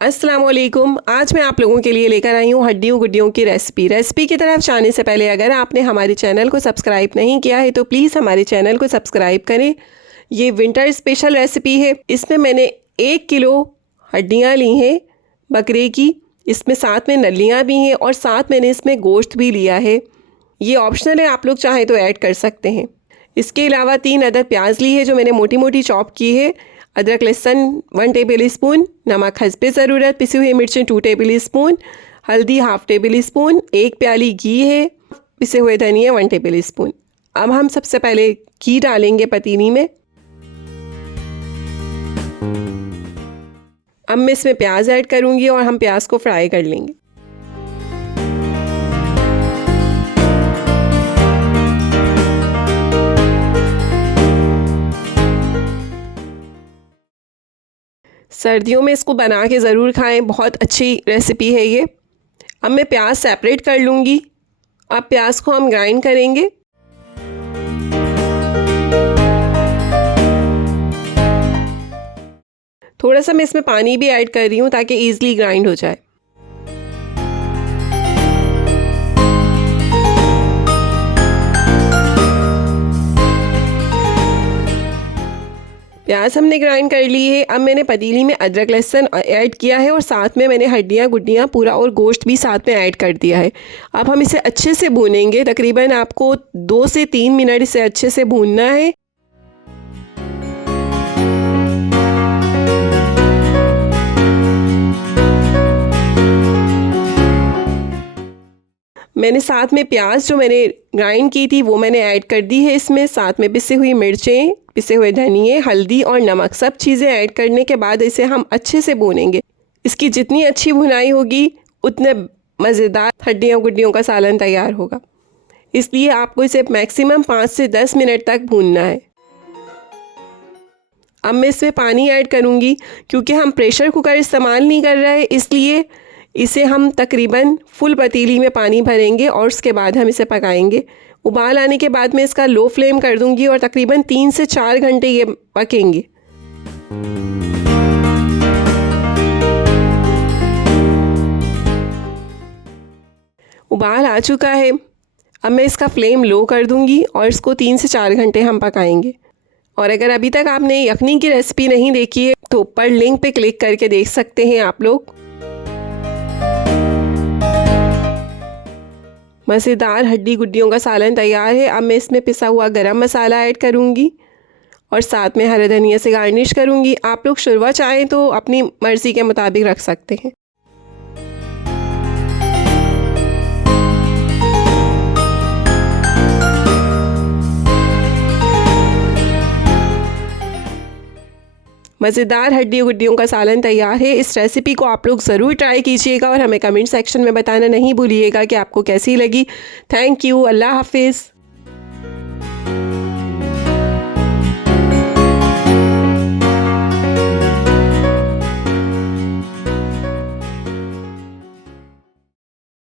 अस्सलाम वालेकुम। आज मैं आप लोगों के लिए लेकर आई हूँ हड्डियों गुड्डियों की रेसिपी की तरफ जाने से पहले अगर आपने हमारे चैनल को सब्सक्राइब नहीं किया है तो प्लीज़ हमारे चैनल को सब्सक्राइब करें। ये विंटर स्पेशल रेसिपी है। इसमें मैंने 1 किलो हड्डियाँ ली हैं बकरे की। इसमें साथ में नलियाँ भी हैं और साथ मैंने इसमें गोश्त भी लिया है। ये ऑप्शनल है, आप लोग चाहें तो ऐड कर सकते हैं। इसके अलावा 3 अदद प्याज ली है जो मैंने मोटी मोटी चॉप की है। अदरक लहसुन 1 टेबल स्पून, नमक हस्बे ज़रूरत, पिसी हुई मिर्चें 2 टेबल स्पून, हल्दी 1/2 टेबल स्पून, 1 प्याली घी है, पिसे हुए धनिया 1 टेबल स्पून। अब हम सबसे पहले घी डालेंगे पतीली में। अब मैं इसमें प्याज ऐड करूँगी और हम प्याज को फ्राई कर लेंगे। सर्दियों में इसको बना के ज़रूर खाएं, बहुत अच्छी रेसिपी है ये। अब मैं प्याज सेपरेट कर लूँगी। अब प्याज को हम ग्राइंड करेंगे। थोड़ा सा मैं इसमें पानी भी ऐड कर रही हूँ ताकि ईज़िली ग्राइंड हो जाए। प्याज हमने ग्राइंड कर ली है। अब मैंने पतीली में अदरक लहसुन ऐड किया है और साथ में मैंने हड्डियाँ गुड्डियाँ पूरा और गोश्त भी साथ में ऐड कर दिया है। अब हम इसे अच्छे से भूनेंगे। तकरीबन आपको 2 से 3 मिनट इसे अच्छे से भूनना है। मैंने साथ में प्याज जो मैंने ग्राइंड की थी वो मैंने ऐड कर दी है इसमें। साथ में पिसे हुई मिर्चें, पिसे हुए धनिए, हल्दी और नमक, सब चीज़ें ऐड करने के बाद इसे हम अच्छे से भूनेंगे। इसकी जितनी अच्छी भुनाई होगी उतने मज़ेदार हड्डियों गुड्डियों का सालन तैयार होगा। इसलिए आपको इसे मैक्सिमम 5 से 10 मिनट तक भूनना है। अब मैं इसमें पानी ऐड करूँगी। क्योंकि हम प्रेशर कुकर इस्तेमाल नहीं कर रहे इसलिए इसे हम तकरीबन फुल पतीली में पानी भरेंगे और उसके बाद हम इसे पकाएंगे। उबाल आने के बाद मैं इसका लो फ्लेम कर दूंगी और तकरीबन 3 से 4 घंटे ये पकेंगे। उबाल आ चुका है। अब मैं इसका फ्लेम लो कर दूंगी और इसको 3 से 4 घंटे हम पकाएंगे। और अगर अभी तक आपने यखनी की रेसिपी नहीं देखी है तो ऊपर लिंक पे क्लिक करके देख सकते हैं आप लोग। मज़ेदार हड्डी गुड्डियों का सालन तैयार है। अब मैं इसमें पिसा हुआ गरम मसाला ऐड करूँगी और साथ में हरे धनिया से गार्निश करूँगी। आप लोग शुरवा चाहें तो अपनी मर्ज़ी के मुताबिक रख सकते हैं। मज़ेदार हड्डी गुड्डियों का सालन तैयार है। इस रेसिपी को आप लोग ज़रूर ट्राई कीजिएगा और हमें कमेंट सेक्शन में बताना नहीं भूलिएगा कि आपको कैसी लगी। Thank you. अल्लाह हाफिज़।